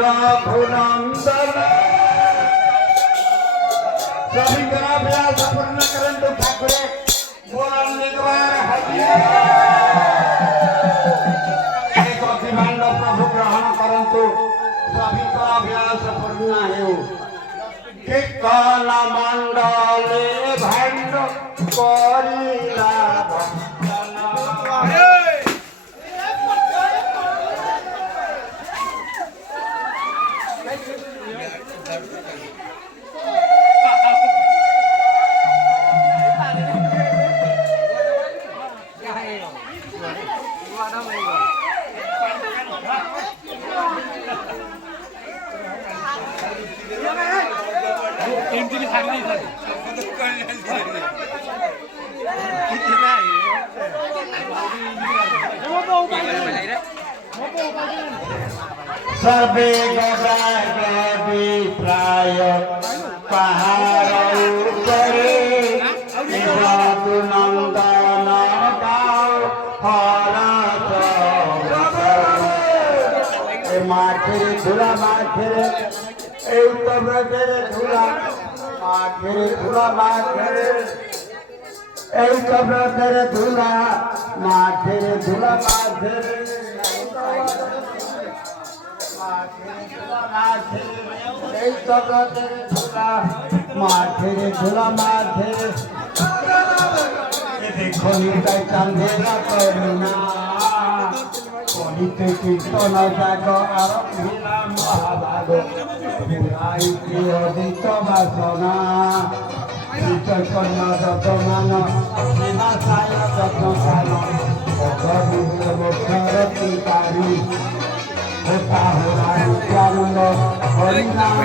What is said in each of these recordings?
रघुनंदन सभी का अभ्यास पूर्ण करंतु ठाकुरे बोलन निगवार हरिये एक अभिमानद प्रभु ग्रहण करंतु सभी का अभ्यास पूर्ण हेउ कीर्तन मंडले भंड करिला सर्वे गदागदी प्राय पहाड़ ऊपरे रघुनंदन गाओ हरस माठे धुला माठे ब्रजे धुला माठे धुला माठे ब्रजे धुला माठे धुला माठे माठे झूला माठे देखो निताई चांदेला करुणा कहिते कीर्तन जाग आरंभिला महाभाग पुराई प्रिय दित बासना चैतन्य दत्तमान सीमा साय दत्तमान अगविंद मोक्षरती कारी होता हो नित्यानंद हरिनाम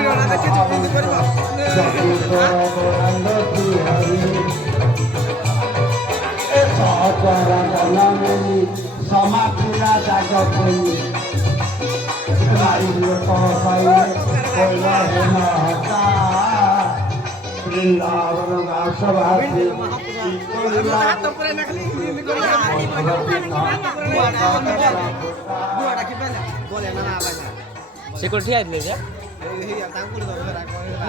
जगीश्वरानंद श्री हरि सहचरणी समापिला जगती वृंदावन दासभासी सिक्योरिटी आइले जा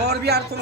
और भी यार तुम